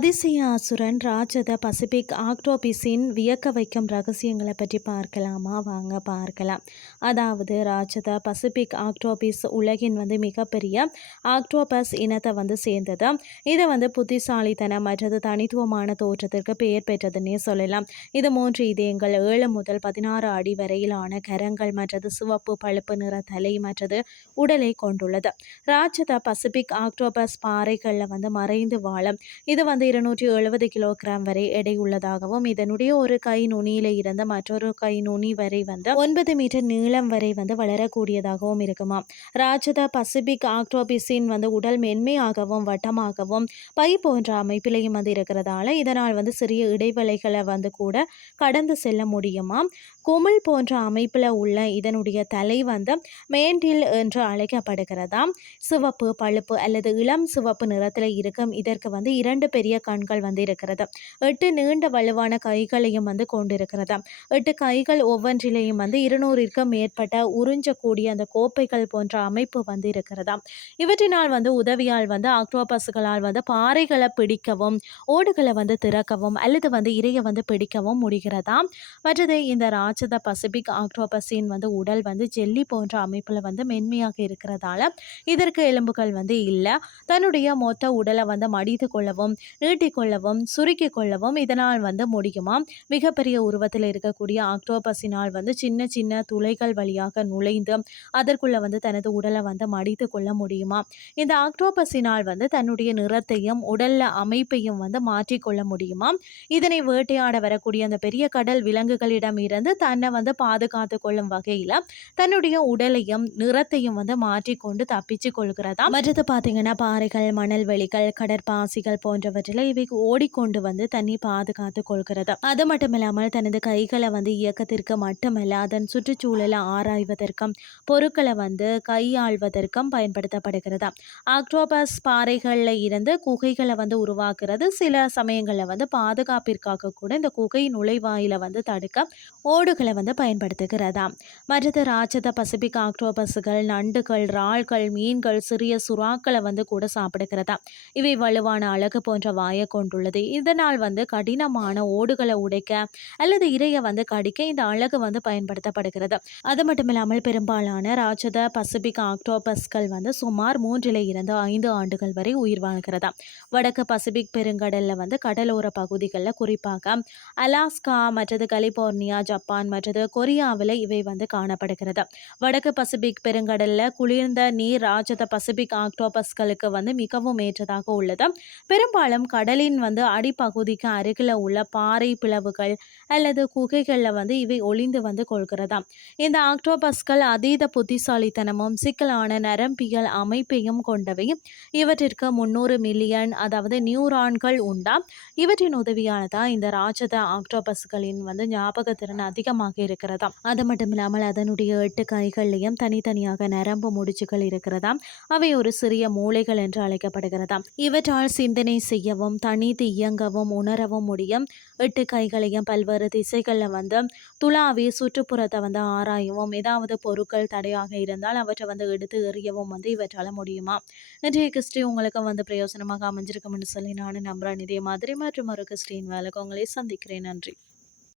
அதிசய அசுரன் ராட்சத பசிபிக் ஆக்டோபிஸின் வியக்க வைக்கும் ரகசியங்களை பற்றி பார்க்கலாமா? வாங்க பார்க்கலாம். அதாவது ராட்சத பசிபிக் ஆக்டோபிஸ் உலகின் வந்து மிகப்பெரிய ஆக்டோபஸ் இனத்தை வந்து சேர்ந்தது. இதை வந்து புத்திசாலித்தனம் மற்றது தனித்துவமான தோற்றத்திற்கு பெயர் பெற்றதுன்னே சொல்லலாம். இது மூன்று இதயங்கள் ஏழு முதல் பதினாறு அடி வரையிலான கரங்கள் மற்றது சிவப்பு பழுப்பு நிற தலை மற்றது உடலை கொண்டுள்ளது. ராட்சத பசிபிக் ஆக்டோபஸ் பாறைகளில் வந்து மறைந்து வாழும். இது வந்து இருநூற்றி எழுபது கிலோகிராம் வரை எடை உள்ளதாகவும் இதனுடைய ஒரு கை நுனியில இருந்து மற்றொரு கை நுனி வரை வந்து ஒன்பது மீட்டர் நீளம் வரை வந்து வளரக்கூடியதாகவும் இருக்குமா ராட்சத பசிபிக் ஆக்டோபிசின் வந்து உடல் மென்மையாகவும் வட்டமாகவும் பை போன்ற அமைப்பிலையும் வந்து இருக்கிறதால இதனால் வந்து சிறிய இடைவெளிகளை வந்து கூட கடந்து செல்ல முடியுமா குமிழ் போன்ற அமைப்பில் உள்ள இதனுடைய தலை வந்து மேண்டில் என்று அழைக்கப்படுகிறதா சிவப்பு பழுப்பு அல்லது இளம் சிவப்பு நிறத்தில் இருக்கும். இதற்கு வந்து இரண்டு பெரிய கண்கள் வந்து இருக்கிறது. எட்டு நீண்ட வலுவான கைகளையும் வந்து கொண்டிருக்கிறது எட்டு கைகள் ஒவ்வொன்றிலையும் வந்து இருநூறிற்கும் மேற்பட்ட உறிஞ்சக்கூடிய அந்த கோப்பைகள் போன்ற அமைப்பு வந்து இருக்கிறதா இவற்றினால் வந்து உதவியால் வந்து ஆக்டோபஸ்களால் வந்து பாறைகளை பிடிக்கவும் ஓடுகளை வந்து திறக்கவும் அல்லது வந்து இறைய வந்து பிடிக்கவும் முடிகிறதா மற்றது இந்த ராட்சத பசிபிக் ஆக்டோபஸின் வந்து உடல் வந்து ஜெல்லி போன்ற அமைப்பில் வந்து மென்மையாக இருக்கிறதால இதற்கு எலும்புகள் வந்து இல்லை. தன்னுடைய மொத்த உடலை வந்து மடித்து கொள்ளவும் நீட்டிக்கொள்ளவும் சுருக்கி கொள்ளவும் இதனால் வந்து முடியுமா? மிகப்பெரிய உருவத்தில் இருக்கக்கூடிய ஆக்டோபஸினால் வந்து சின்ன சின்ன துளைகள் வழியாக நுழைந்து அதற்குள்ள வந்து தனது உடலை வந்து மடித்து கொள்ள முடியுமா? இந்த ஆக்டோபஸினால் வந்து தன்னுடைய நிறத்தையும் உடல்ல அமைப்பையும் வந்து மாற்றிக்கொள்ள முடியுமா? இதனை வேட்டையாட வரக்கூடிய அந்த பெரிய கடல் விலங்குகளிடம் இருந்து தன்னை வந்து பாதுகாத்து கொள்ளும் வகையில் தன்னுடைய உடலையும் நிறத்தையும் வந்து மாற்றிக்கொண்டு தப்பிச்சு கொள்கிறதா? மற்றது பார்த்தீங்கன்னா பாறைகள் மணல் வெளிகள் கடற்பாசிகள் போன்றவற்றில் இவை ஓடிக்கொண்டு வந்து தண்ணி பாதுகாத்து கொள்கிறது? அது மட்டும் இல்லாமல் தனது கைகளை வந்து இயக்கத்திற்கு மட்டுமல்ல அதன் சுற்றுச்சூழலை ஆராய்வதற்கும் பொருட்களை வந்து கையாள்வதற்கும் பயன்படுத்தப்படுகிறது? ஆக்டோபஸ் பாறைகளில் இருந்து குகைகளை வந்து உருவாக்குறது சில சமயங்களில் வந்து பாதுகாப்பிற்காக கூட இந்த குகை நுழைவாயில வந்து தடுக்க ஓடுகளை வந்து பயன்படுத்துகிறதா மற்றது ராட்சத பசிபிக் ஆக்டோபஸுகள் நண்டுகள் இறால்கள் மீன்கள் சிறிய சுறாக்களை வந்து கூட சாப்பிடுகிறதா இவை வலுவான அழகு போன்ற வாயை கொண்டுள்ளது. இதனால் வந்து கடினமான ஓடுகளை உடைக்க அல்லது இறையை வந்து கடிக்க இந்த அழகு வந்து பயன்படுத்தப்படுகிறது. அது மட்டும் இல்லாமல் பெரும்பாலான ராட்சத பசிபிக் ஆக்டோபஸ்கள் வந்து சுமார் மூன்றில் இருந்து ஐந்து ஆண்டுகள் வரை உயிர் வாழ்கிறதா வடக்கு பசிபிக் பெருங்கடலில் வந்து கடலோர பகுதிகளில் குறிப்பாக அலாஸ்கா மற்றது கலிபோர்னியா ஜப்பான் மற்றது கொரியாவில் இவை வந்து காணப்படுகிறது. வடக்கு பசிபிக் பெருங்கடலில் குளிர்ந்த நீர் ராஜத பசிபிக் ஆக்டோபஸ்களுக்கு வந்து மிகவும் ஏற்றதாக உள்ளது. பெரும்பாலும் கடலின் வந்து அடிப்பகுதிக்கு அருகில் உள்ள பாறை பிளவுகள் அல்லது குகைகளில் வந்து இவை ஒளிந்து வந்து கொள்கிறதாம் இந்த ஆக்டோபஸ்கள் அதீத புத்திசாலித்தனமும் சிக்கலான நரம்பியல் அமைப்பையும் கொண்டவை. இவற்றிற்கு முன்னூறு மில்லியன் அதாவது நியூரான்கள் உண்டா? இவற்றின் உதவியானதான் இந்த ராஜத ஆக்டோபஸ்களின் வந்து ஞாபகத்திறன் அதிகமாக இருக்கிறதாம். அது மட்டும் இல்லாமல் அதனுடைய எட்டு கைகள்லையும் தனித்தனியாக நரம்பு முடிச்சுகள் இருக்கிறதாம். அவை ஒரு சிறிய மூளைகள் என்று அழைக்கப்படுகிறதாம். இவற்றால் சிந்தனை செய்யவும் தனித்து இயங்கவும் உணரவும் முடியும். எட்டு கைகளையும் பல்வேறு திசைகளில் வந்து துளாவி சுற்றுப்புறத்தை வந்து ஆராயவும் ஏதாவது பொருட்கள் தடையாக இருந்தால் அவற்றை வந்து எடுத்து எறியவும் வந்து இவற்றால் முடியுமா? இன்றைய கிறிஸ்டி உங்களுக்கு வந்து பிரயோசனமாக அமைஞ்சிருக்கும்னு சொல்லி நான் நம்புகிறேன் இதே மாதிரி மற்றும் ஒரு கிறிஸ்டின் வேலைக்கு உங்களை சந்திக்கிறேன். நன்றி.